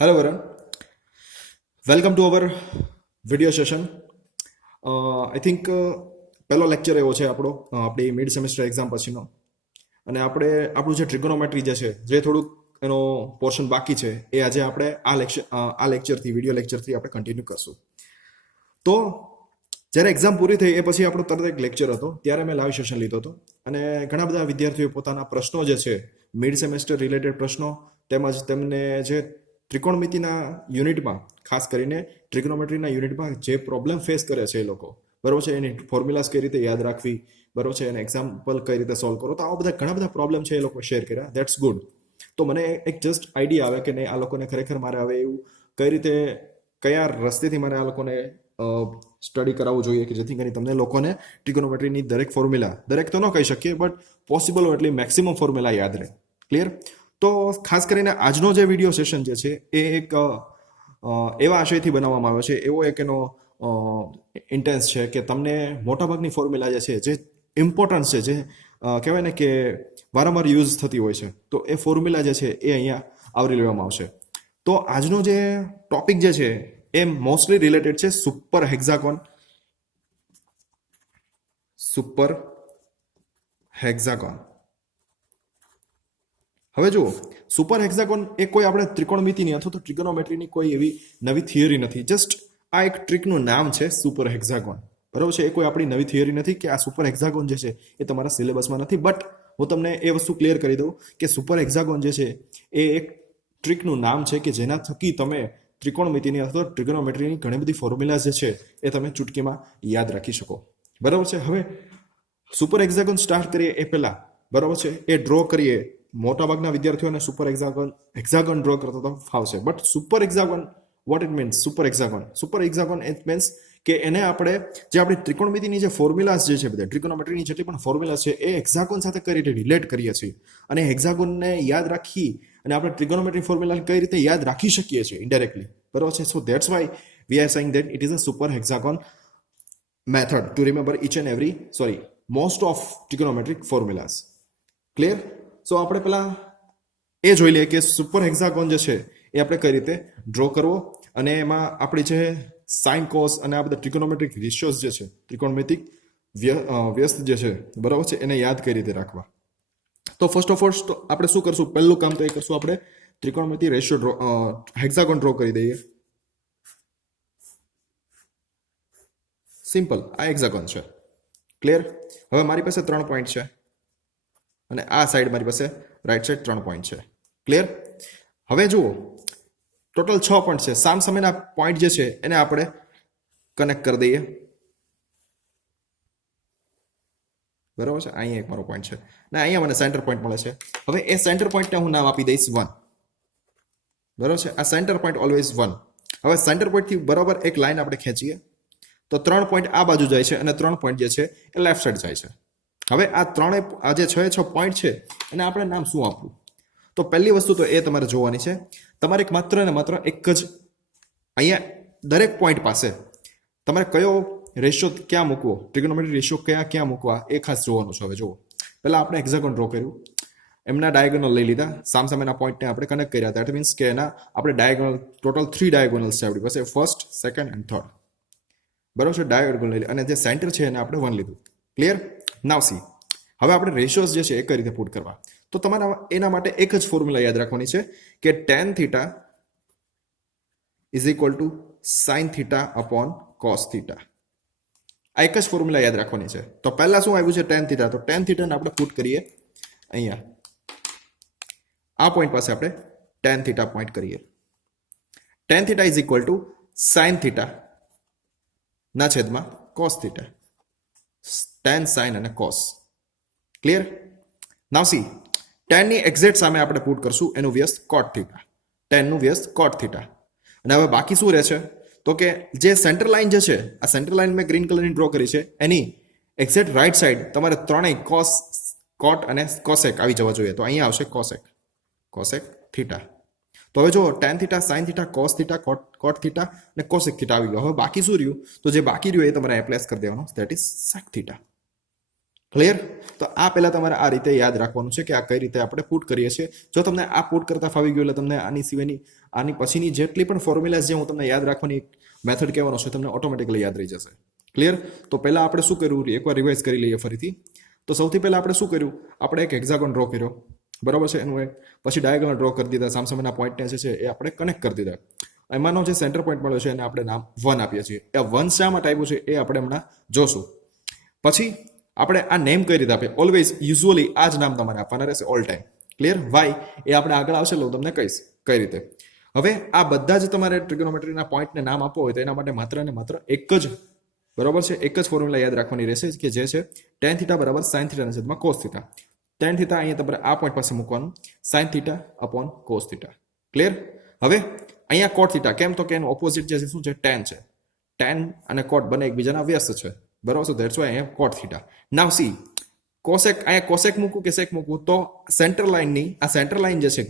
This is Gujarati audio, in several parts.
Hello everyone, welcome to our video session. I think પહેલો લેક્ચર એવો છે આપણી મિડ સેમેસ્ટર એક્ઝામ પછીનો અને આપણે આપણું જે ટ્રિગોનોમેટ્રી જે છે જે થોડુંક એનો પોર્શન બાકી છે એ આજે આપણે આ લેક્ચરથી વિડીયો લેક્ચરથી આપણે કન્ટિન્યુ કરશું. તો જ્યારે એક્ઝામ પૂરી થઈ એ પછી આપણો તરત એક લેક્ચર હતો ત્યારે મેં લાઈવ સેશન લીધો હતો અને ઘણા બધા વિદ્યાર્થીઓએ પોતાના પ્રશ્નો જે છે મિડ સેમેસ્ટર રિલેટેડ પ્રશ્નો તેમજ તેમને જે ત્રિકોણમિતિના યુનિટમાં ખાસ કરીને ટ્રિગ્નોમેટ્રીના યુનિટમાં જે પ્રોબ્લેમ ફેસ કરે છે એ લોકો, બરાબર છે, એની ફોર્મ્યુલાસ કઈ રીતે યાદ રાખવી, બરાબર છે, અને એક્ઝામ્પલ કઈ રીતે સોલ્વ કરો, તો આવા બધા ઘણા બધા પ્રોબ્લેમ છે એ લોકો શેર કર્યા. That's good. તો મને એક જસ્ટ આઈડિયા આવે કે નહીં, આ લોકોને ખરેખર મારે હવે એવું કઈ રીતે કયા રસ્તેથી મારે આ લોકોને સ્ટડી કરાવવું જોઈએ કે જેથી કરીને તમને લોકોને ટ્રિગોનોમેટ્રીની દરેક ફોર્મ્યુલા, દરેક તો ન કહી શકીએ બટ પોસિબલ હોય એટલી મેક્સિમમ ફોર્મ્યુલા યાદ રહે. ક્લિયર? તો ખાસ કરીને આજનો જે વિડીયો સેશન જે છે એ એક એવા આશયથી બનાવવામાં આવ્યો છે, એવો એક એનો ઇન્ટેન્સ છે કે તમને મોટાભાગની ફોર્મ્યુલા જે છે જે ઇમ્પોર્ટન્ટ છે, જે કહેવાય ને કે વારંવાર યુઝ થતી હોય છે, તો એ ફોર્મ્યુલા જે છે એ અહીંયા આવરી લેવામાં આવશે. તો આજનો જે ટોપિક જે છે એ મોસ્ટલી રિલેટેડ છે સુપર હેક્ઝાગોન. હવે જુઓ, સુપર હેક્ઝાગોન એ કોઈ આપણે ત્રિકોણમિતિની અથવા તો ટ્રિગોનોમેટ્રીની કોઈ એવી નવી થિયરી નથી. જસ્ટ આ એક ટ્રીકનું નામ છે સુપર હેક્ઝાગોન, બરાબર છે. એ કોઈ આપણી નવી થિયરી નથી કે આ સુપર હેક્ઝાગોન જે છે એ તમારા સિલેબસમાં નથી. બટ હું તમને એ વસ્તુ ક્લિયર કરી દઉં કે સુપર હેક્ઝાગોન જે છે એ એક ટ્રીકનું નામ છે કે જેના થકી તમે ત્રિકોણમિતિની અથવા ટ્રિગોનોમેટ્રીની ઘણી બધી ફોર્મ્યુલા જે છે એ તમે ચૂટકીમાં યાદ રાખી શકો, બરાબર છે. હવે સુપર હેક્ઝાગોન સ્ટાર્ટ કરીએ એ પહેલા, બરાબર છે, એ ડ્રો કરીએ. મોટાભાગના વિદ્યાર્થીઓને સુપર હેક્ઝાગોન ડ્રો કરતો તો ફાવશે, but super hexagon what it means? Super hexagon it means કે એને આપણે જે આપણી ત્રિકોણમિતિની જે ફોર્મ્યુલાસ જે છે, બધા ટ્રિકોનોમેટ્રીની જેટલી પણ ફોર્મ્યુલા છે એ હેક્ઝાગોન સાથે કઈ રીતે રિલેટ કરીએ છીએ અને હેક્ઝાગોનને યાદ રાખી અને આપણે ટ્રિકોનોમેટ્રી ફોર્મ્યુલા કઈ રીતે યાદ રાખી શકીએ છીએ ઇન્ડાયરેક્ટલી, બરાબર છે. સો that's why we are saying that it is a super hexagon method to remember each and every, most of trigonometric formulas. Clear? સો આપણે પહેલા એ જોઈ લઈએ કે સુપર હેક્ઝાગોન જે છે એ આપણે કઈ રીતે ડ્રો કરવો અને એમાં આપણી જે સાઇન કોસ અને આ બધા ટ્રિકોનોમેટ્રિક રેશિયોઝ જે છે, ત્રિકોણમિતિક વ્યસ્ત જે છે, બરાબર છે, એને યાદ કઈ રીતે રાખવા. તો ફર્સ્ટ ઓફ ઓલ આપણે શું કરશું? પહેલું કામ તો એ કરશું, આપણે ત્રિકોણમિતિ રેશિયો ડ્રો હેક્ઝાગોન ડ્રો કરી દઈએ. સિમ્પલ, આ હેક્ઝાગોન છે. ક્લિયર? હવે મારી પાસે 3 પોઈન્ટ છે અને આ સાઈડ મારી પાસે રાઈટ સાઈડ 3 પોઈન્ટ છે. ક્લિયર? હવે જુઓ, ટોટલ 6 પોઈન્ટ છે. સામસામેના પોઈન્ટ જે છે એને આપણે કનેક્ટ કરી દઈએ, બરાબર છે. અહીંયા એક મારો પોઈન્ટ છે ને અહીંયા મને સેન્ટર પોઈન્ટ મળે છે. હવે એ સેન્ટર પોઈન્ટને હું નામ આપી દઈશ 1, બરાબર છે. આ સેન્ટર પોઈન્ટ ઓલવેઝ 1. હવે સેન્ટર પોઈન્ટથી બરાબર એક લાઈન આપણે ખેંચીએ તો 3 પોઈન્ટ આ બાજુ જાય છે અને 3 પોઈન્ટ જે છે એ લેફ્ટ સાઈડ જાય છે. હવે આ જે 6 પોઈન્ટ છે એને આપણે નામ શું આપવું? તો પહેલી વસ્તુ તો એ તમારે જોવાની છે, તમારે માત્ર ને માત્ર એક જ અહીંયા દરેક પોઈન્ટ પાસે તમારે કયો રેશિયો ક્યાં મૂકવો, ટ્રિગોનોમેટ્રી રેશિયો ક્યાં મૂકવા એ ખાસ જોવાનું છે. હવે જુઓ, પહેલા આપણે હેક્ઝાગોન ડ્રો કર્યું, એમના ડાયગોનલ લઈ લીધા, સામસામેના પોઈન્ટને આપણે કનેક્ટ કર્યા. દેટ મીન્સ કે એના આપણે ડાયગોનલ ટોટલ 3 ડાયગોનલ્સ છે આપણી પાસે, ફર્સ્ટ, સેકન્ડ એન્ડ થર્ડ, બરાબર છે. ડાયગોનલ લઈ અને જે સેન્ટર છે એને આપણે 1 લીધું. ક્લિયર? નાવ સી, હવે આપણે રેશિયોઝ જે છે એ કઈ રીતે પુટ કરવા? તો તમારે એના માટે એક જ ફોર્મ્યુલા યાદ રાખવાની છે કે tan θ is equal to sin θ upon cos θ. આ એક જ ફોર્મ્યુલા યાદ રાખવાની છે. તો પહેલા શું આવ્યું છે? tan θ. તો tan θ ને આપણે પુટ કરીએ અહીંયા, આ પોઈન્ટ પાસે આપણે tan θ પોઈન્ટ કરીએ. tan θ is equal to sin θ ના છેદમાં cos θ. tan, sin અને cos. ક્લિયર? નાવ સી, tan ની એક્ઝેક્ટ સામે આપણે પુટ કરશું એનું વ્યસ્ત cot θ, tan નું વ્યસ્ત cot θ. અને હવે બાકી શું રહે છે? તો કે જે સેન્ટર લાઈન જે છે, આ સેન્ટર લાઈન મેં ગ્રીન કલરની ડ્રો કરી છે, એની એક્ઝેક્ટ રાઈટ સાઈડ તમારે ત્રણેય cos, cot અને cosec આવી જવા જોઈએ. તો અહીંયા આવશે cosec θ. તો હવે જો tan θ, sin θ, cos θ, cot θ અને cosec θ આવી ગયો. હવે બાકી શું રહ્યું? તો જે બાકી રહ્યું એ તમારે એપ્લાય કરી દેવાનો, ધેટ ઇઝ sec θ. ક્લિયર? તો આ પહેલા તમારે આ રીતે યાદ રાખવાનું છે કે આ કઈ રીતે આપણે પુટ કરીએ છીએ. જો તમને આ પુટ કરતા ફાવી ગયું એટલે તમને આની સિવાયની આની પછીની જેટલી પણ ફોર્મ્યુલાઝ જે હું તમને યાદ રાખવાની મેથડ કહેવાનો છે તમને ઓટોમેટિકલી યાદ રહી જશે. ક્લિયર? તો પહેલા આપણે શું કર્યું એકવાર રિવાઇઝ કરી લઈએ ફરીથી. તો સૌથી પહેલા આપણે શું કર્યું, આપણે એક હેક્ઝાગોન ડ્રો કર્યો, બરાબર છે, એનું એક પછી ડાયાગોનલ ડ્રો કરી દીધા, સામસામેના પોઈન્ટને જે છે એ આપણે કનેક્ટ કરી દીધા. એમાંનો જે સેન્ટર પોઈન્ટ મળ્યો છે એને આપણે નામ 1 આપીએ છીએ. એ 1 શા માટે આપ્યું છે એ આપણે હમણાં જોશું. પછી આપણે આ નેમ કઈ રીતે આપીએ, ઓલવેઝ યુઝ્યુઅલી આ જ નામ તમારે આપવાના રહેશે ઓલ ટાઈમ. ક્લિયર? વાય એ આપણે આગળ આવશે એટલે હું તમને કહીશ કઈ રીતે. હવે આ બધા જ તમારે ટ્રિગોનોમેટ્રીના પોઈન્ટને નામ આપવો હોય તો એના માટે માત્ર ને માત્ર એક જ, બરાબર છે, એક જ ફોર્મ્યુલા યાદ રાખવાની રહેશે કે જે છે tan θ બરાબર sin θ ના છેદમાં cos θ. tan θ અહીંયા તમારે આ પોઈન્ટ પાસે મૂકવાનું, sin θ upon cos θ. ક્લિયર? હવે અહીંયા cot θ, કેમ તો કે એનું ઓપોઝિટ જે છે શું છે, tan છે. tan અને cot બંને એકબીજાના વ્યસ્ત છે, બરાબર છે, ધેટ્સ વાય અહીંયા cot θ. નાવ સી કોસેક, અહીંયા કોસેક મૂકું કે સેક મૂકું તો સેન્ટર લાઇનની આ સેન્ટર લાઇન જે છે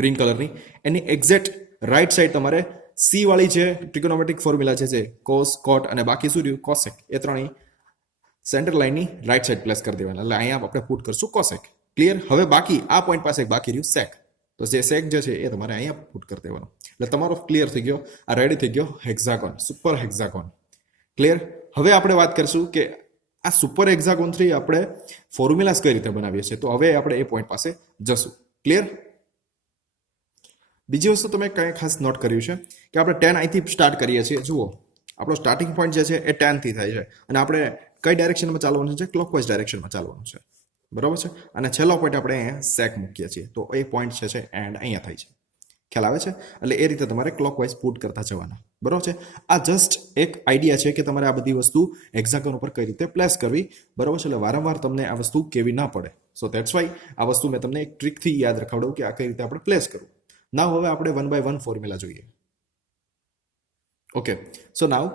ગ્રીન કલરની એની એક્ઝેક્ટ રાઈટ સાઈડ તમારે સી વાળી જે ટ્રિગોનોમેટ્રિક ફોર્મ્યુલા છે કોસ, કોટ અને બાકી શું રહ્યું કોસેક, એ ત્રણેય સેન્ટર લાઇનની રાઈટ સાઈડ પ્લેસ કરી દેવાના. એટલે અહીંયા આપણે પુટ કરશું કોસેક. ક્લિયર? હવે બાકી આ પોઈન્ટ પાસે બાકી રહ્યું સેક, તો જે સેક જે છે એ તમારે અહીંયા પુટ કરી દેવાનું. એટલે તમારો ક્લિયર થઈ ગયો, આ રેડી થઈ ગયો હેક્ઝાગોન, સુપર હેક્ઝાગોન. ક્લિયર? હવે આપણે વાત કરીશું કે આ સુપર હેક્ઝાગોન 3 આપણે ફોર્મ્યુલાસ કઈ રીતે બનાવીએ છીએ. તો હવે આપણે એ પોઈન્ટ પાસે જશું. ક્લિયર? બીજી વસ્તુ તમે કઈ ખાસ નોટ કર્યું છે કે આપણે 10 અહીંથી સ્ટાર્ટ કરીએ છીએ. જુઓ આપણો સ્ટાર્ટિંગ પોઈન્ટ જે છે એ 10 થી થાય છે અને આપણે કઈ ડાયરેક્શનમાં ચાલવાનું છે, ક્લોકવાઇઝ ડાયરેક્શનમાં ચાલવાનું છે, બરાબર છે. અને છેલ્લો પોઈન્ટ આપણે અહીંયા સેક મૂકીએ છીએ તો એ પોઈન્ટ છે એન્ડ અહીંયા થાય છે. ખ્યાલ આવે છે? એટલે એ રીતે તમારે ક્લોકવાઇઝ પુટ કરતા જવાના, બરાબર છે. આ જસ્ટ એક આઈડિયા છે કે તમારે આ બધી વસ્તુ હેક્ઝાગોન ઉપર કઈ રીતે પ્લેસ કરવી, બરાબર છે. એટલે વારંવાર તમને આ વસ્તુ કેવી ના પડે. સો ધેટ્સ વાય આ વસ્તુ મેં તમને એક ટ્રીકથી યાદ રખાવડું કે આ કઈ રીતે આપણે પ્લેસ કરવું. નાવ હવે આપણે 1 by 1 ફોર્મ્યુલા જોઈએ. ઓકે, સો નાવ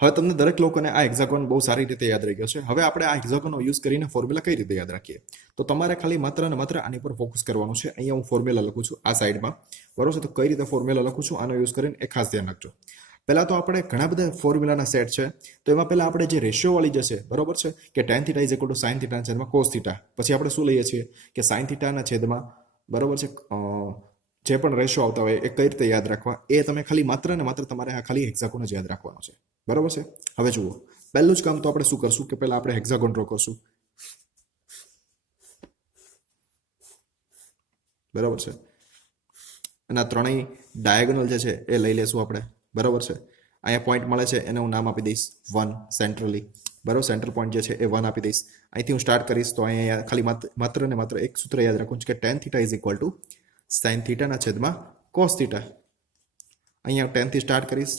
હવે તમને દરેક લોકોને આ હેક્ઝાગોન બહુ સારી રીતે યાદ રહી ગયો છે. હવે આપણે આ હેક્ઝાગોનનો યુઝ કરીને ફોર્મ્યુલા કઈ રીતે યાદ રાખીએ, તો તમારે ખાલી માત્ર ને માત્ર આની પર ફોકસ કરવાનું છે. અહીંયા હું ફોર્મ્યુલા લખું છું આ સાઈડમાં, બરોબર છે. તો કઈ રીતે ફોર્મ્યુલા લખું છું આનો યુઝ કરીને એ ખાસ ધ્યાન રાખજો. પહેલા તો આપણે ઘણા બધા ફોર્મ્યુલાના સેટ છે, તો એમાં પહેલા આપણે જે રેશિયો વાળી જશે, બરોબર છે, કે tan θ is equal to sin θ ના છેદમાં cos θ. પછી આપણે શું લઈએ છીએ કે sin θ ના છેદમાં, બરોબર છે, જે પણ રેશિયો આવતા હોય એ કઈ રીતે યાદ રાખવા, એ તમે ખાલી માત્ર ને માત્ર તમારે આ ખાલી હેક્ઝાગોન જ યાદ રાખવાનો છે, બરોબર છે. હવે જુઓ પહેલું જ કામ તો આપણે શું કરશું કે પહેલા આપણે હેક્ઝાગોન ડ્રો કરશું, બરોબર છે. અને આ ત્રણેય ડાયાગોનલ જે છે એ લઈ લેશું આપણે, બરોબર છે. અહીંયા પોઈન્ટ મળે છે એને હું નામ આપી દઈશ 1 સેન્ટ્રલી, બરોબર. સેન્ટ્રલ પોઈન્ટ જે છે એ 1 આપી દઈશ. અહીંથી હું સ્ટાર્ટ કરીશ તો અહીંયા ખાલી માત્ર ને માત્ર એક સૂત્ર યાદ રાખવું છે કે tan θ is equal to sin θ ના છેદમાં cos θ. અહીંયા 10 થી સ્ટાર્ટ કરીશ,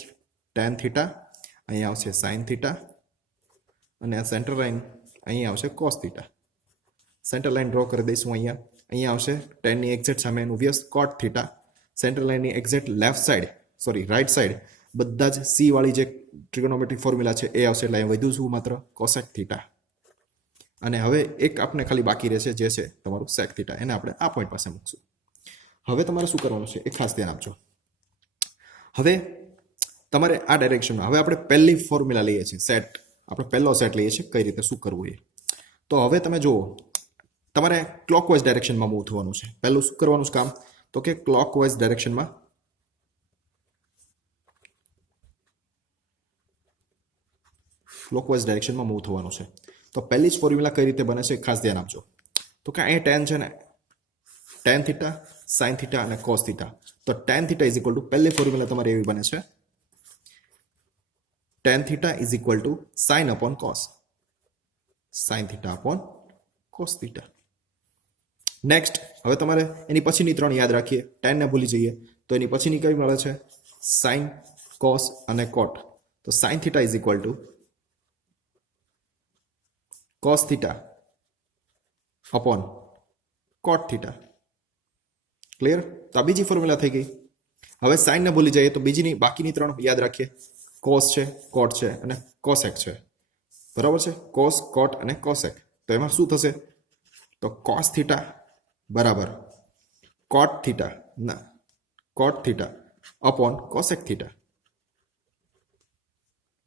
tan θ, અહીંયા આવશે sin θ અને આ સેન્ટર લાઈન અહીંયા આવશે cos θ. સેન્ટર લાઈન ડ્રો કરી દઈશું અહીંયા આવશે tan ની એક્ઝેક્ટ સામે એનું વ્યસ્ત cot θ. સેન્ટર લાઈનની exact left side, sorry right side બધા જ સી વાળી જે ટ્રિગોનોમેટ્રિક ફોર્મ્યુલા છે એ આવશે. એટલે અહીંયા વધુ શું માત્ર cosec θ. અને હવે એક આપણે ખાલી બાકી રહેશે જે છે તમારું sec θ, એને આપણે આ પોઈન્ટ પાસે મૂકશું. હવે તમારે શું કરવાનું છે એ ખાસ ધ્યાન આપજો. હવે તમારે આ ડાયરેક્શનમાં હવે આપણે પહેલી ફોર્મ્યુલા લઈએ છીએ સેટ, આપણે પહેલો સેટ લઈએ છીએ કઈ રીતે શું કરવું એ. તો હવે તમે જુઓ તમારે ક્લોકવાઇઝ ડાયરેક્શનમાં મૂવ થવાનું છે. પહેલું શું કરવાનું છે કામ, તો કે ક્લોકવાઇઝ ડાયરેક્શનમાં મૂવ થવાનું છે. તો પહેલી જ ફોર્મ્યુલા કઈ રીતે બને છે ખાસ ધ્યાન આપજો. તો કે અહીંયા tan છે ને, tan θ, sin θ અને cos θ. તો tan θ ઇઝ ઇક્વલ ટુ પહેલી ફોર્મ્યુલા તમારી એવી બને છે tan θ is equal to sin upon cos, sin θ upon cos θ. Next હવે તમારે એની પછીની ત્રણ યાદ રાખીએ, tan ને ભૂલી જઈએ તો એની પછીની કઈ મળે છે sin, cos અને cot. તો sin θ is equal to cos θ upon cot θ. Clear? તો આ બીજી ફોર્મ્યુલા થઈ ગઈ. હવે સાઇન ને ભૂલી જઈએ તો બીજીની બાકીની ત્રણ યાદ રાખીએ, કોસ છે, કોટ છે અને કોસેક છે, બરાબર છે. કોસ, કોટ અને કોસેક. તો એમાં શું થશે તો cos θ બરાબર cot θ upon cosec θ.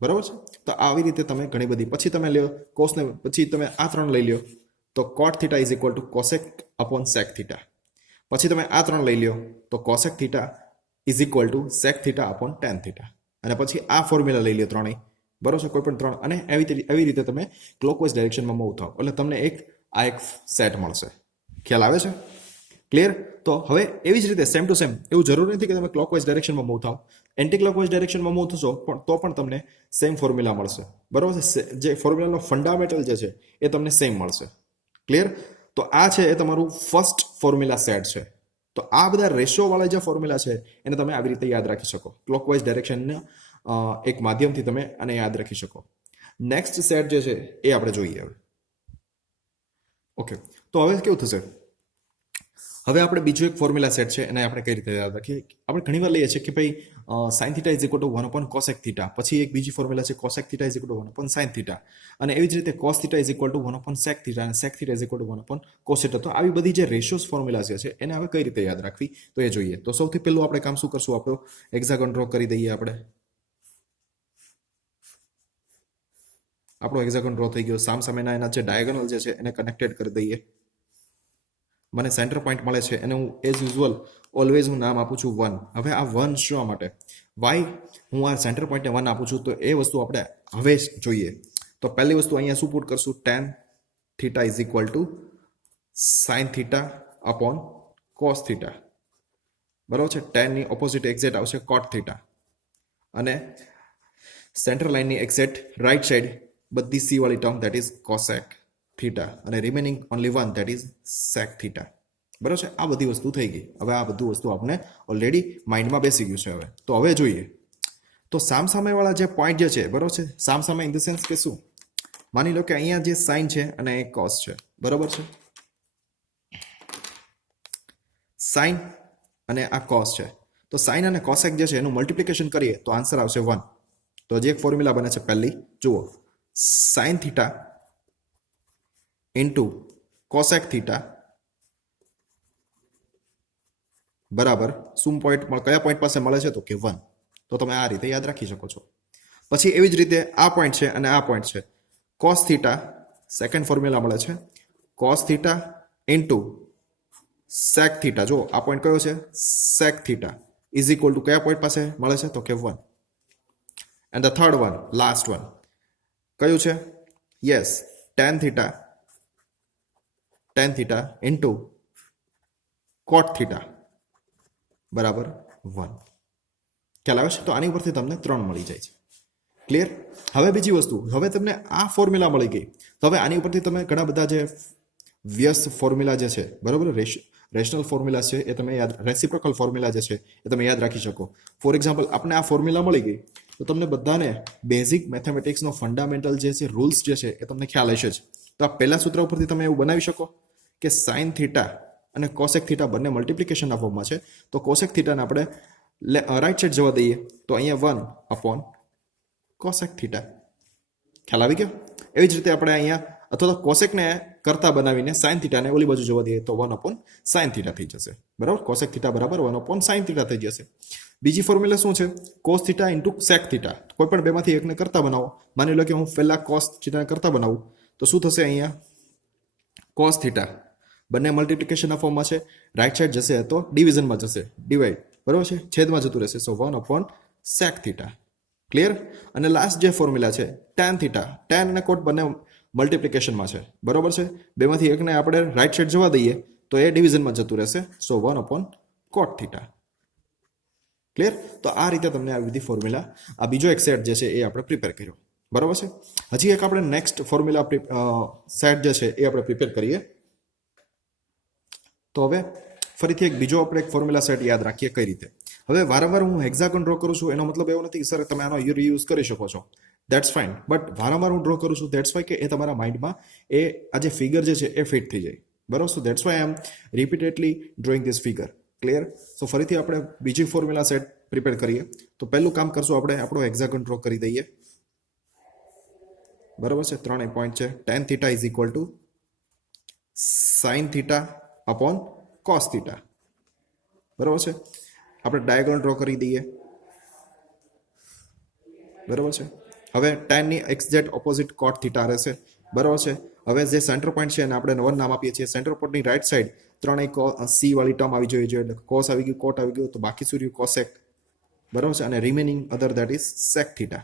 બરાબર છે. તો આવી રીતે તમે ઘણી બધી પછી તમે લ્યો કોસને પછી તમે આ 3 લઈ લ્યો તો cot θ is equal to cosec upon sec θ. પછી તમે આ 3 લઈ લ્યો તો cosec θ is equal to sec θ upon tan θ. અને પછી આ ફોર્મ્યુલા લઈ લ્યો ત્રણેય, બરોબર છે, કોઈ પણ 3, અને એવી રીતે તમે ક્લોકવાઇઝ ડાયરેક્શનમાં મૂવ થાઓ એટલે તમને એક સેટ મળશે. ખ્યાલ આવે છે? ક્લિયર? તો હવે એવી જ રીતે સેમ ટુ સેમ એવું જરૂરી નથી કે તમે ક્લોકવાઇઝ ડાયરેક્શનમાં મૂવ થાઓ, એન્ટી ક્લોકવાઇઝ ડાયરેક્શનમાં મૂવ થશો તો પણ તમને સેમ ફોર્મ્યુલા મળશે. બરોબર છે, જે ફોર્મ્યુલાનો ફંડામેન્ટલ જે છે એ તમને સેમ મળશે. ક્લિયર? તો આ છે એ તમારું ફર્સ્ટ ફોર્મ્યુલા સેટ છે. તો આ બધા રેશિયો વાળા જે ફોર્મ્યુલા છે એને તમે આવી રીતે યાદ રાખી શકો. ક્લોકવાઇઝ ડાયરેક્શનના એક માધ્યમથી તમે આને યાદ રાખી શકો. નેક્સ્ટ સેટ જે છે એ આપણે જોઈએ હવે. ઓકે, તો હવે કેવું થશે? હવે આપણે બીજો એક ફોર્મ્યુલા સેટ છે એને આપણે કઈ રીતે યાદ રાખીએ? આપણે ઘણીવાર લઈએ છીએ કે ભાઈ sin θ is equal to 1 upon cosec θ, પછી એક બીજી ફોર્મ્યુલા છે cosec θ ઇઝ ઇક્વલ ટુ 1 અપોન sin θ, અને એવી જ રીતે cos θ ઇઝ ઇક્વલ ટુ 1 અપોન sec θ અને sec θ ઇઝ ઇક્વલ ટુ 1 અપોન cos θ. તો આવી બધી જે રેશિયોસ ફોર્મ્યુલા છે એને હવે કઈ રીતે યાદ રાખવી તો એ જોઈએ. તો સૌથી પહેલું આપણે કામ શું કરશું? આપણો હેક્સાગોન ડ્રો કરી દઈએ. આપણો હેક્સાગોન ડ્રો થઈ ગયો. સામસામેના એના જે ડાયગોનલ જે છે એને કનેક્ટેડ કરી દઈએ. મને સેન્ટર પોઈન્ટ મળે છે અને હું એઝ યુઝ્યુઅલ ઓલવેઝ હું નામ આપું છું 1. હવે આ 1 શા માટે? વાય હું આ સેન્ટર પોઈન્ટને 1 આપું છું તો એ વસ્તુ આપણે હવે જોઈએ. તો પહેલી વસ્તુ અહીંયા શું પુટ કરશું? tan θ is equal to sin θ upon cos θ. બરાબર છે. tan ની ઓપોઝિટ એક્ઝેક્ટ આવશે cot θ, અને સેન્ટર લાઇનની એક્ઝેક્ટ રાઈટ સાઈડ બધી c વાળી ટર્મ ધેટ ઇઝ cosec θ, અને remaining only 1 that is sec θ. બરાબર છે. આ બધી વસ્તુ થઈ ગઈ. હવે આ બધું વસ્તુ આપણે ઓલરેડી માઇન્ડમાં બેસી ગયું છે. તો હવે જોઈએ તો સામસામે વાળા જે પોઈન્ટ જે છે, બરાબર છે, સામસામે ઇન ધ સેન્સ કે શું? માની લો કે અહીંયા જે સાઇન છે અને એક કોસ છે, બરાબર છે. સાઇન અને આ કોસ છે. તો સાઇન અને કોસેક જે છે એનું મલ્ટિપ્લિકેશન કરીએ તો આન્સર આવશે 1. તો હજી એક ફોર્મ્યુલા બને છે. પહેલી જુઓ, sin θ ઇન્ટુ કોસેક θ બરાબર શું પોઈન્ટ, કયા પોઈન્ટ પાસે મળે છે? તો કે 1. તો તમે આ રીતે યાદ રાખી શકો છો. પછી એવી જ રીતે આ પોઈન્ટ છે અને આ પોઈન્ટ છે. cos θ સેકન્ડ ફોર્મ્યુલા મળે છે cos θ ઇન્ટુ sec θ. જો આ પોઈન્ટ કયો છે? sec θ ઇઝ ઇક્વલ ટુ કયા પોઈન્ટ પાસે મળે છે? તો કે 1. And the third one, last one કયું છે? યસ, tan θ ઇન્ટુ cot θ બરાબર 1. ખ્યાલ આવે છે? તો આની ઉપરથી તમને 3 મળી જાય છે. ક્લિયર? હવે બીજી વસ્તુ, હવે તમને આ ફોર્મ્યુલા મળી ગઈ, તો હવે આની ઉપરથી તમે ઘણા બધા જે વ્યસ્ત ફોર્મ્યુલા જે છે, બરાબર, રેશનલ ફોર્મ્યુલા છે એ તમે યાદ, રેસિપ્રોકલ ફોર્મ્યુલા જે છે એ તમે યાદ રાખી શકો. ફોર એક્ઝામ્પલ, આપણે આ ફોર્મ્યુલા મળી ગઈ તો તમને બધાને બેઝિક મેથેમેટિક્સનો ફંડામેન્ટલ જે છે, રૂલ્સ જે છે એ તમને ખ્યાલ હશે જ. તો આ પહેલા સૂત્ર ઉપરથી તમે એવું બનાવી શકો કે sin θ અને cosec θ બંને મલ્ટિપ્લિકેશનના ફોર્મમાં છે. તો cosec θ ને આપણે રાઈટ સાઈડ જવા દઈએ તો અહીંયા 1 અપોન cosec θ. ખ્યાલ આવી ગયો? એવી જ રીતે આપણે અહીંયા અથવા તો કોસેકને કરતા બનાવીને sin θ ને ઓલી બાજુ જવા દઈએ તો 1 અપોન sin θ થઈ જશે. બરાબર? cosec θ બરાબર 1 અપોન sin θ થઈ જશે. બીજી ફોર્મ્યુલા શું છે? cos θ into sec θ. કોઈ પણ બેમાંથી એકને કરતા બનાવો. માની લો કે હું પહેલા cos θ ને કરતા બનાવું તો શું થશે? અહીંયા cos θ બંને મલ્ટિપ્લિકેશનના ફોર્મમાં છે. રાઈટ સાઈડ જશે તો ડિવિઝનમાં જશે, ડિવાઈડ, બરાબર છે, છેદમાં જતું રહેશે. સો 1 અપોન sec θ. ક્લિયર? અને લાસ્ટ જે ફોર્મ્યુલા છે tan θ, tan અને cot બંને મલ્ટિપ્લિકેશનમાં છે, બરાબર છે. બેમાંથી એકને આપણે રાઈટ સાઈડ જવા દઈએ તો એ ડિવિઝનમાં જતું રહેશે. So 1 upon cot θ. ક્લિયર? તો આ રીતે તમને આ બધી ફોર્મ્યુલા, આ બીજો એક સેટ જે છે એ આપણે પ્રિપેર કર્યો, બરાબર છે. હજી એક આપણે નેક્સ્ટ ફોર્મ્યુલા સેટ જે છે એ આપણે પ્રિપેર કરીએ. તો હવે ફરીથી એક બીજો આપણે એક ફોર્મ્યુલા સેટ યાદ રાખીએ કઈ રીતે. હવે વારંવાર હું હેક્સાગોન ડ્રો કરું છું એનો મતલબ એવો નથી કે સર તમે આનો રીયુઝ કરી શકો છો, ધેટ્સ ફાઇન. બટ વારંવાર હું ડ્રો કરું છું ધેટ્સ વાય કે એ તમારા માઇન્ડમાં એ આ જે ફિગર જે છે એ ફિટ થઈ જાય, બરાબર. So that's why I am repeatedly drawing this figure. Clear? So ફરીથી આપણે બીજી ફોર્મ્યુલા સેટ પ્રિપેર કરીએ. તો પહેલું કામ કરશું આપણે આપણો હેક્સાગોન ડ્રો કરી દઈએ, બરાબર છે. 3 પોઈન્ટ છે. tan θ is equal to sin θ upon cos θ, બરાબર છે. આપણે ડાયગોનલ ડ્રો કરી દઈએ, બરાબર છે. હવે ટેનની એક્ઝેક્ટ ઓપોઝિટ કોટ થીટા રહેશે, બરાબર છે. હવે જે સેન્ટર પોઈન્ટ છે એને આપણે 1 નામ આપીએ છીએ. સેન્ટર પોઈન્ટની રાઈટ સાઈડ ત્રણેય સી વાળી ટર્મ આવી જોઈએ છે, એટલે કોસ આવી ગયું, કોટ આવી ગયું, તો બાકી શું રહ્યું? કોસેક, બરાબર છે. અને remaining other that is sec theta.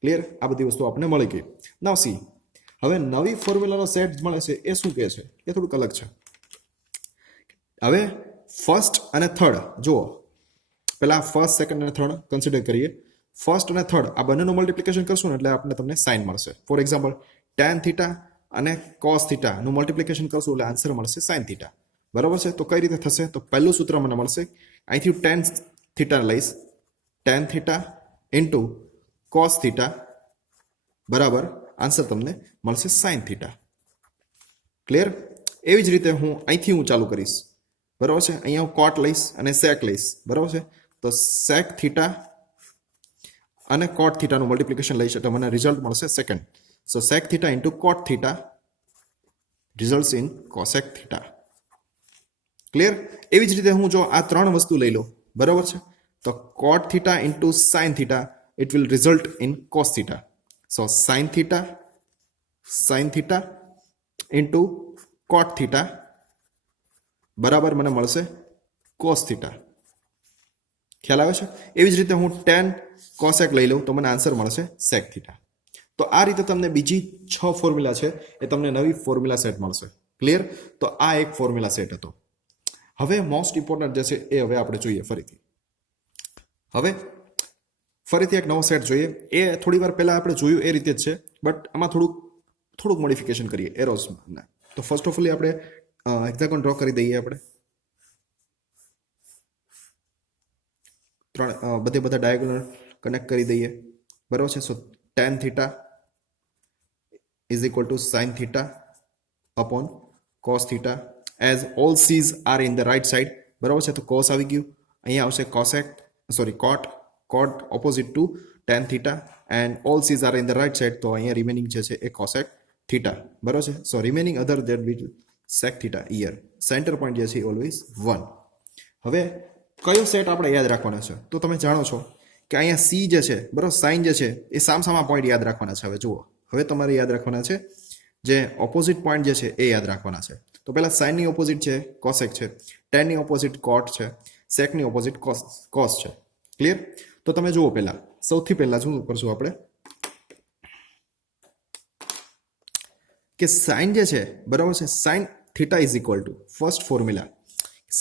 Clear? આ બધી વસ્તુ આપણને મળી ગઈ. નાવ સી, હવે નવી ફોર્મ્યુલાનો સેટ મળે છે એ શું કહે છે? એ થોડુંક અલગ છે. હવે ફર્સ્ટ અને થર્ડ જુઓ, પહેલા ફર્સ્ટ, સેકન્ડ અને થર્ડ કન્સિડર કરીએ. ફર્સ્ટ અને થર્ડ આ બંનેનું મલ્ટિપ્લિકેશન કરશું ને એટલે આપણને તમને સાઇન મળશે. ફોર એક્ઝામ્પલ, ટેન થીટા અને કોસ થીટાનું મલ્ટિપ્લિકેશન કરશું એટલે આન્સર મળશે સાઇન થીટા, બરાબર છે. તો કઈ રીતે થશે? તો પહેલું સૂત્ર મને મળશે, અહીંથી ટેન થીટા લઈશ, ten theta into cos theta બરાબર આન્સર તમને મળશે સાઇન થીટા. ક્લિયર? એવી જ રીતે અહીંથી હું ચાલુ કરીશ, બરાબર છે. અહીંયા હું કોટ લઈશ અને સેક લઈશ, બરાબર છે. તો સેક થીટા અને કોટ થીટાનું મલ્ટિપ્લિકેશન લઈશ એટલે મને રિઝલ્ટ મળશે second. So sec theta into cot theta results in cosec theta. Clear? એવી જ રીતે હું જો આ ત્રણ વસ્તુ લઈ લઉં, બરાબર છે, તો કોટ theta into sine theta it will result in cos theta. So sine theta into cot theta બરાબર મને મળશે કોસ થીટા. ખ્યાલ આવે છે? એવી જ રીતે હું ટેન કોસેક લઈ લઉં તો મને આન્સર મળશે સેક થીટા. તો આ રીતે તમને બીજી 6 ફોર્મ્યુલા છે એ તમને નવી ફોર્મ્યુલા સેટ મળશે. ક્લિયર? તો આ એક ફોર્મ્યુલા સેટ હતો. હવે મોસ્ટ ઇમ્પોર્ટન્ટ જે છે એ હવે આપણે જોઈએ ફરીથી. હવે ફરીથી એક નવો સેટ જોઈએ. એ થોડી વાર પહેલા આપણે જોયું એ રીતે જ છે, બટ આમાં થોડુંક મોડિફિકેશન કરીએ એરોઝમાં. તો ફર્સ્ટ ઓફ ઓલ આપણે હેક્સાગોન ડ્રો કરી દઈએ. આપણે બધા ડાયાગોનલ કનેક્ટ કરી દઈએ, બરાબર છે. So tan theta is equal to sin theta upon cos theta as all c's are in the right side, બરાબર છે. તો cos આવી ગયું, અહીંયા આવશે cot opposite to tan theta and all c's are in the right side, તો અહીંયા રિમેનિંગ જે છે એ cosec theta, બરાબર છે. So remaining other that will sec theta here. Centre point જે છે ઓલવેઝ 1. હવે કયો સેટ આપણે યાદ રાખવાનો છે? તો તમે જાણો છો કે અહીંયા સી જે છે, બરાબર, સાઇન જે છે એ સામસામા પોઈન્ટ યાદ રાખવાના છે. હવે જુઓ, હવે તમારે યાદ રાખવાના છે જે ઓપોઝિટ પોઈન્ટ જે છે એ યાદ રાખવાના છે. તો પહેલા સાઇનની ઓપોઝિટ છે કોસેક છે, ટેનની ઓપોઝિટ કોટ છે, સેકની ઓપોઝિટ કોસ છે. ક્લિયર? તો તમે જુઓ, પહેલા સૌથી પહેલા શું કરશું આપણે કે સાઇન જે છે, બરાબર છે, sine theta is equal to first formula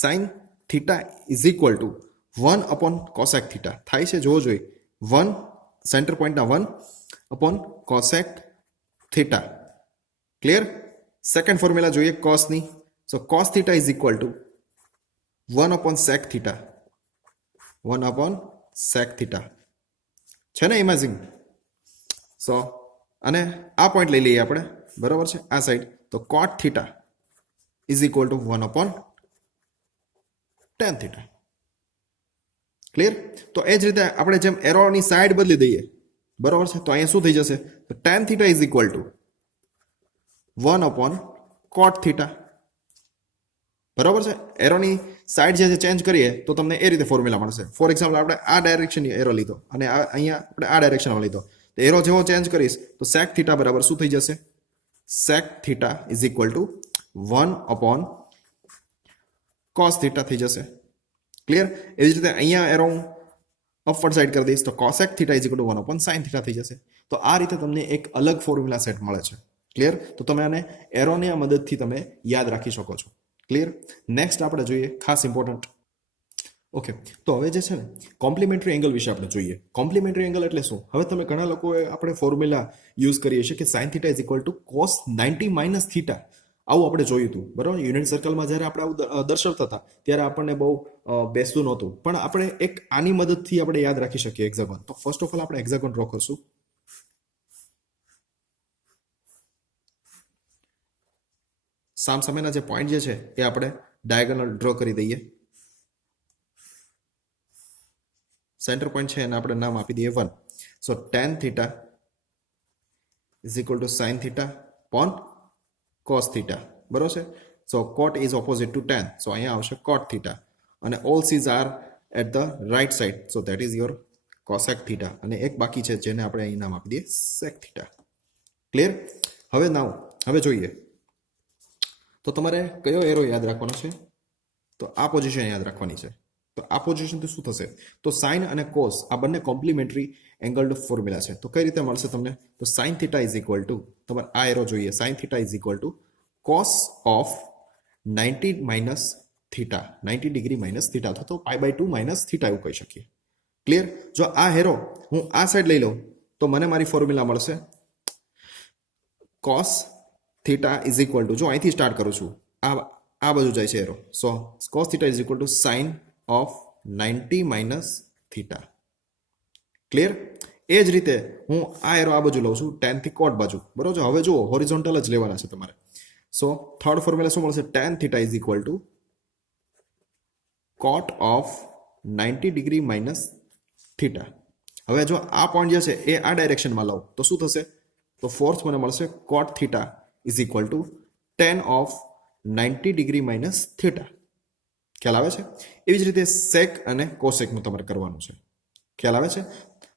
sine theta is equal to 1 upon cosec theta થાય છે. જોવો જોઈએ 1 centre point 1 upon cosec theta. Clear? Second formula જોઈએ કોસની. So cos theta is equal to 1 upon sec theta, 1 upon sec theta છે ને ઇમેજિંગ. સો અને આ પોઈન્ટ લઈ લઈએ આપણે, બરાબર છે, આ સાઈડ. તો કોટ theta is equal to 1 upon ten theta. Clear? તો એ જ રીતે આપણે જેમ એરોની સાઈડ બદલી દઈએ, બરાબર છે, તો અહીંયા શું થઈ જશે? તો ten theta is equal to 1 upon coat theta, બરાબર છે. એરોની સાઈડ જે ચેન્જ કરીએ તો તમને એ રીતે ફોર્મ્યુલા મળશે. ફોર એક્ઝામ્પલ, આપણે આ ડાયરેક્શનની એરો લીધો અને અહીંયા આપણે આ ડાયરેક્શનમાં લીધો, તો એરો જેવો ચેન્જ કરીશ તો સેક થીટા બરાબર શું થઈ જશે? Sec theta is equal to 1 upon cos theta થઈ જશે. ક્લિયર? એવી જ રીતે અહીંયા એરો હું અપવર્ડ સાઈડ કરી દઈશ તો cosec theta is equal to 1 upon sine theta થઈ જશે. તો આ રીતે તમને એક અલગ ફોર્મ્યુલા સેટ મળે છે. ક્લિયર? તો તમે આને એરોની મદદથી તમે યાદ રાખી શકો છો. ક્લિયર? નેક્સ્ટ આપણે જોઈએ ખાસ ઇમ્પોર્ટન્ટ. ઓકે, તો હવે જે છે ને કોમ્પ્લિમેન્ટરી એંગલ વિશે આપણે જોઈએ. કોમ્પ્લિમેન્ટરી એંગલ એટલે શું? હવે તમે ઘણા લોકોએ આપણે ફોર્મ્યુલા યુઝ કરીએ છીએ કે sign theta is equal two cos 90 minus theta. આવું આપણે જોયું હતું, બરાબર. યુનિટ સર્કલમાં જ્યારે આપણે આવું દર્શાવતા હતા ત્યારે આપણને બહુ બેસતું નહોતું, પણ આપણે એક આની મદદથી આપણે યાદ રાખી શકીએ હેક્સાગોન. તો ફર્સ્ટ ઓફ ઓલ આપણે હેક્સાગોન ડ્રો કરશું. સામસામેના જે પોઈન્ટ જે છે એ આપણે ડાયાગોનલ ડ્રો કરી દઈએ. સેન્ટર પોઈન્ટ છે એને આપણે નામ આપી દઈએ 1. So tan theta is equal to sine theta upon cos theta, બરોબર છે. So cot is opposite to tan, so અહીંયા આવશે કોટ થીટા અને all sees are at the right side, so that is your cosec theta અને એક બાકી છે જેને આપણે અહીં નામ આપી દઈએ સેક થીટા. ક્લિયર? હવે જોઈએ તો તમારે કયો એરો યાદ રાખવાનો છે? તો આ પોઝિશન યાદ રાખવાની છે. તો આ પોઝિશનથી શું થશે? તો સાઇન અને કોસ આ બંને કોમ્પ્લિમેન્ટરી એંગલ્ડ ફોર્મ્યુલા છે. તો કઈ રીતે મળશે તમને? તો sign theta is equal two, તમારે આ એરો જોઈએ, sign theta is equal two cos of 90 minus theta, 90 degree minus theta, અથવા તો π/2 માઇનસ થીટા એવું કહી શકીએ. ક્લિયર? જો આ હેરો હું આ સાઈડ લઈ લઉં તો મને મારી ફોર્મ્યુલા મળશે cos theta is equal to, જો અહીંથી સ્ટાર્ટ કરું છું, આ બાજુ જાય છે arrow, so cos theta is equal to sine of 90 minus theta. Clear? એ જ રીતે હું આ એરો આ બાજુ લઉં છું, tan થી કોટ બાજુ, બરોબર છે? હવે જુઓ હોરિઝોન્ટલ જ લેવાના છે તમારે. સો થર્ડ ફોર્મ્યુલા શું મળશે? tan theta is equal to cot of 90 degree minus theta. હવે જો આ પોઈન્ટ જે છે એ આ ડાયરેક્શનમાં લાવો તો શું થશે? તો ફોર્થ મને મળશે કોટ theta is equal two tan of 90 degree minus theta. ખ્યાલ આવે છે? એવી જ રીતે સેક અને કોસેકનું તમારે કરવાનું છે. ખ્યાલ આવે છે?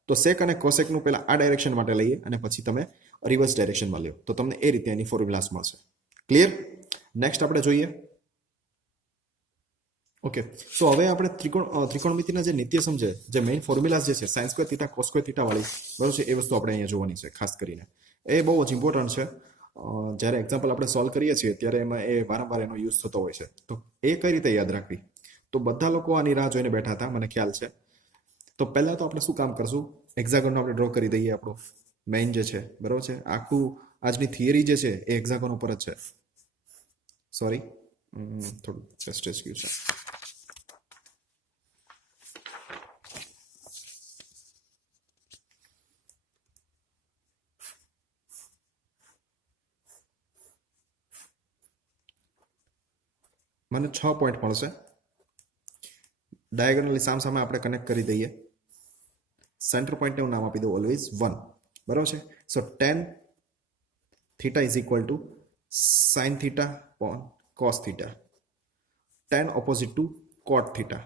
તો સેક અને કોસેકનું પહેલા આ ડાયરેક્શન માટે લઈએ અને પછી તમે રિવર્સ ડાયરેક્શનમાં લ્યો તો તમને એ રીતે એની ફોર્મ્યુલાસ મળશે. ક્લિયર? નેક્સ્ટ આપણે જોઈએ. ઓકે, તો હવે આપણે ત્રિકોણમિતિના જે નિત્યસમ છે, જે મેઇન ફોર્મ્યુલાસ જે છે sign square theta cos square theta વાળી, બરોબર છે, એ વસ્તુ આપણે અહીંયા જોવાની છે ખાસ કરીને. એ બહુ જ ઇમ્પોર્ટન્ટ છે. જ્યારે એક્ઝામ્પલ આપણે સોલ્વ કરીએ છીએ ત્યારે એમાં એ વારંવાર એનો યુઝ થતો હોય છે. તો એ કઈ રીતે યાદ રાખવી? તો બધા લોકો આની રાહ જોઈને બેઠા હતા, મને ખ્યાલ છે. તો પહેલા તો આપણે શું કામ કરશું? હેક્સાગોનનો આપણે ડ્રો કરી દઈએ. આપણો મેઇન જે છે, બરોબર છે, આખું આજની થિયરી જે છે એ હેક્સાગોન ઉપર જ છે. સોરી, થોડું સ્ટ્રેસ ગયું છે. મને 6 પોઈન્ટ મળશે. ડાયાગોનલી સામસામે આપણે કનેક્ટ કરી દઈએ. સેન્ટર પોઈન્ટને હું નામ આપી દઉં ઓલવેઝ 1, બરાબર છે. So tan theta is equal to sine theta cos theta, tan opposite to cot theta.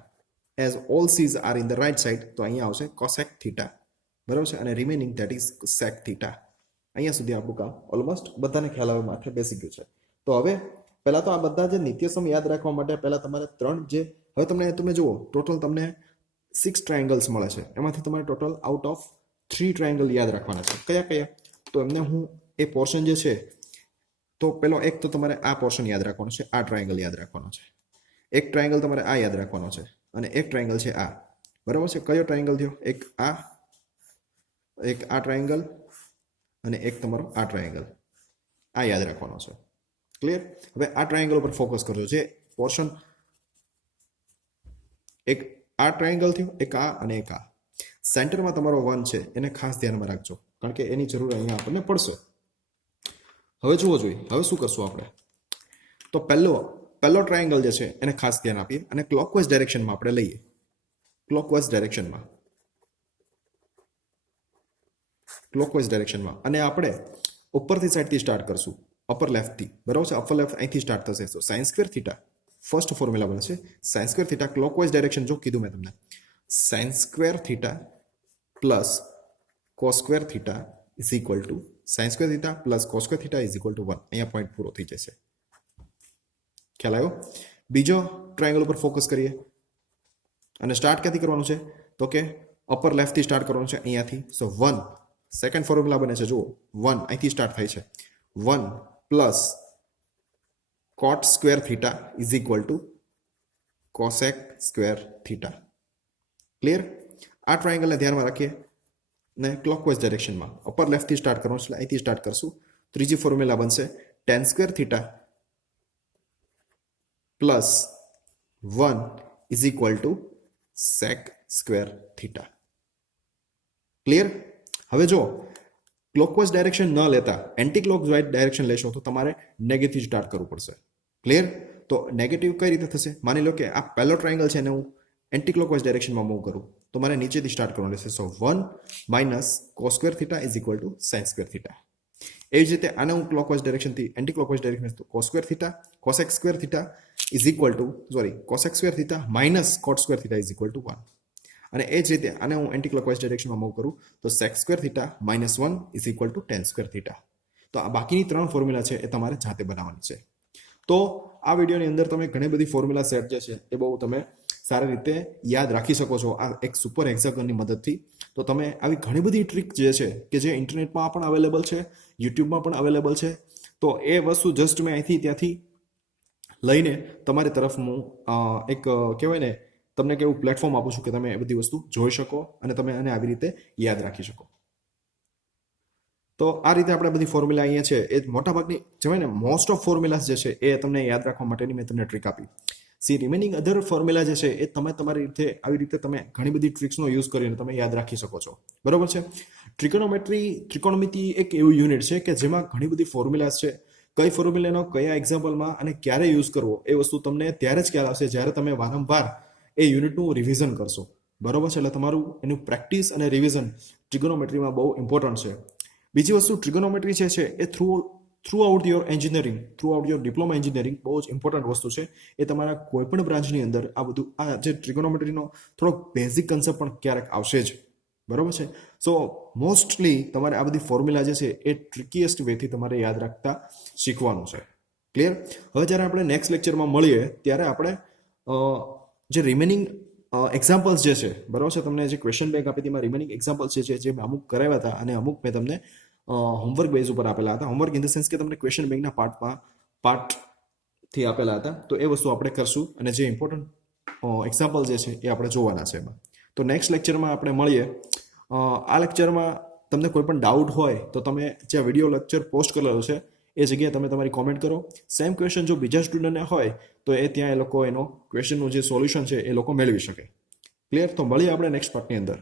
As all sees are in the right side, તો અહીંયા આવશે કોસેક થીટા, બરાબર છે, અને remaining that is sec theta. અહીંયા સુધી આપણું કામ ઓલમોસ્ટ બધાને ખ્યાલ આવે માથે બેસી ગયું છે. તો હવે પહેલા તો આ બધા જે નિત્યસમ યાદ રાખવા માટે પહેલા તમારે હવે તમે જુઓ ટોટલ તમને 6 ટ્રાયંગલ્સ મળે છે. એમાંથી તમારે ટોટલ આઉટ ઓફ 3 ટ્રાયંગલ યાદ રાખવાના છે. કયા? તો એમને હું એ પોર્શન જે છે, તો પેલો એક તો તમારે આ પોર્શન યાદ રાખવાનો છે, આ ટ્રાયંગલ યાદ રાખવાનો છે. એક ટ્રાયંગલ તમારે આ યાદ રાખવાનો છે અને એક ટ્રાયંગલ છે આ, બરાબર છે. કયો ટ્રાયંગલ થયો? એક આ ટ્રાયંગલ અને એક તમારો આ ટ્રાયંગલ, આ યાદ રાખવાનો છે. ક્લિયર? હવે આ ટ્રાયંગલ ઉપર ફોકસ કરજો. જે પોર્શન એક આ ટ્રાયંગલ થયો, એક આ અને એક આ. સેન્ટરમાં તમારો 1 છે, એને ખાસ ધ્યાનમાં રાખજો કારણ કે એની જરૂર અહીંયા આપણને પડશે. હવે જુઓ જોઈએ હવે શું કરશું આપણે. તો પહેલો ટ્રાયંગલ જે છે એને ખાસ ધ્યાન આપીએ અને ક્લોકવાઇઝ ડાયરેક્શનમાં આપણે લઈએ. ક્લોકવાઇઝ ડાયરેક્શનમાં અને આપણે ઉપરથી સાઈડથી સ્ટાર્ટ કરશું, અપર લેફ્ટથી, બરાબર છે. અપર લેફ્ટ અહીંથી સ્ટાર્ટ થશે. તો sine square theta first formula બનશે. Sine square theta clockwise direction જો કીધું મેં તમને, sine square theta plus cos square theta is equal to sine square theta plus cos square theta is equal to 1. અહીંયા પોઈન્ટ પૂરો થઈ જશે. ખ્યાલ આવ્યો? બીજો ટ્રાયંગલ ઉપર ફોકસ કરીએ અને સ્ટાર્ટ ક્યાંથી કરવાનું છે? તો કે અપર લેફ્ટથી સ્ટાર્ટ કરવાનું છે, અહીંયાથી. સો 1 સેકન્ડ ફોર્મ્યુલા બને છે. જુઓ 1 અહીંથી સ્ટાર્ટ થાય છે. 1 plus cot square theta is equal to cosec square theta. Clear? આ ટ્રાયંગલને ધ્યાનમાં રાખીએ ને ક્લોકવાઇઝ ડાયરેક્શનમાં અપર લેફ્ટથી સ્ટાર્ટ કરવાનું છે, અહીંથી સ્ટાર્ટ કરશું. ત્રીજી ફોર્મ્યુલા બનશે tan square theta plus 1 is equal to sec square theta. Clear? હવે જો ક્લોકવાઇઝ ડાયરેક્શન ન લેતા એન્ટી ક્લોકવાઇઝ ડાયરેક્શન લેશો તો તમારે નેગેટિવ સ્ટાર્ટ કરવું પડશે. ક્લિયર? તો નેગેટિવ કઈ રીતે થશે? માની લો કે આ પહેલો ટ્રાયંગલ છે ને હું એન્ટી ક્લોકવાઇઝ ડાયરેક્શનમાં મૂવ કરું તો મારે નીચેથી સ્ટાર્ટ કરવાનું રહેશે. So 1 minus cos square theta is equal to sine square theta. એ જ રીતે આને હું ક્લોકવાઇઝ ડાયરેક્શનથી એન્ટી ક્લોકવાઇઝ ડાયરેક્શન તો cos square theta cosec square theta is equal to cosec square theta minus cot square theta is equal to 1. અને એ જ રીતે આને હું એન્ટી ક્લોકવાઇઝ ડાયરેક્શનમાં મૂવ કરું તો sec square theta -1 is equal two tan square theta. તો આ બાકીની 3 ફોર્મ્યુલા છે એ તમારે જાતે બનાવવાની છે. તો આ વિડીયોની અંદર તમે ઘણી બધી ફોર્મ્યુલા સેટ જે છે એ બહુ તમે સારી રીતે યાદ રાખી શકો છો આ એક સુપર હેક્સાગનની મદદથી. તો તમે આવી ઘણી બધી ટ્રીક જે છે કે જે ઇન્ટરનેટમાં પણ અવેલેબલ છે, યુટ્યુબમાં પણ અવેલેબલ છે. તો એ વસ્તુ જસ્ટ મેં અહીંથી ત્યાંથી લઈને તમારી તરફ હું એક કહેવાય ને તમને કેવું પ્લેટફોર્મ આપું છું કે તમે એ બધી વસ્તુ જોઈ શકો અને તમે આને આવી રીતે યાદ રાખી શકો. તો આ રીતે આપણે બધી ફોર્મ્યુલા અહીંયા છે એ મોટાભાગની કહેવાય ને મોસ્ટ ઓફ ફોર્મ્યુલાસ જે છે એ તમને યાદ રાખવા માટેની મેં તમને ટ્રીક આપી. રિમેનિંગ અધર ફોર્મ્યુલા જે છે એ તમે તમારી રીતે આવી રીતે તમે ઘણી બધી ટ્રિક્સનો યુઝ કરીને તમે યાદ રાખી શકો છો. બરોબર છે. ત્રિકોણમિતિ એક એવું યુનિટ છે કે જેમાં ઘણી બધી ફોર્મ્યુલાસ છે. કઈ ફોર્મ્યુલાનો કયા એક્ઝામ્પલમાં અને ક્યારે યુઝ કરવો એ વસ્તુ તમને ત્યારે જ ખ્યાલ આવશે જ્યારે તમે વારંવાર એ યુનિટનું રિવિઝન કરશો. બરોબર છે. એટલે તમારું એનું પ્રેક્ટિસ અને રિવિઝન ટ્રિગોનોમેટ્રીમાં બહુ ઇમ્પોર્ટન્ટ છે. બીજી વસ્તુ ટ્રિગોનોમેટ્રી છે એ throughout your engineering, throughout your diploma engineering બહુ જ ઇમ્પોર્ટન્ટ વસ્તુ છે. એ તમારા કોઈ પણ બ્રાન્ચની અંદર આ બધું આ જે ટ્રિગોનોમેટ્રીનો થોડોક બેઝિક કન્સેપ્ટ પણ ક્યારેક આવશે જ. બરોબર છે. સો મોસ્ટલી તમારે આ બધી ફોર્મ્યુલા જે છે એ ટ્રિકીએસ્ટ વેથી તમારે યાદ રાખતા શીખવાનું છે. ક્લિયર? હવે જ્યારે આપણે નેક્સ્ટ લેક્ચરમાં મળીએ ત્યારે આપણે જે રિમેનિંગ એક્ઝામ્પલ્સ જે છે, બરાબર છે, તમને જે ક્વેશ્ચન બેંક આપી તેમાં રિમેનિંગ એક્ઝામ્પલ્સ જે મેં અમુક કરાવ્યા હતા અને અમુક મેં તમને હોમવર્ક બેઝ ઉપર આપેલા હતા. હોમવર્ક ઇન ધ સેન્સ કે તમને ક્વેશ્ચન બેંકના પાર્ટથી આપેલા હતા. તો એ વસ્તુ આપણે કરશું અને જે ઇમ્પોર્ટન્ટ એક્ઝામ્પલ જે છે એ આપણે જોવાના છે એમાં. તો નેક્સ્ટ લેક્ચરમાં આપણે મળીએ. આ લેક્ચરમાં તમને કોઈ પણ ડાઉટ હોય તો તમે જે વિડીયો લેક્ચર પોસ્ટ કરેલો છે એ જગ્યાએ તમે તમારી કોમેન્ટ કરો. સેમ ક્વેશ્ચન જો બીજા સ્ટુડન્ટને હોય તો એ ત્યાં એ લોકો એનો ક્વેશ્ચનનું જે સોલ્યુશન છે એ લોકો મેળવી શકે. ક્લિયર? તો મળીએ આપણે નેક્સ્ટ પાર્ટની અંદર.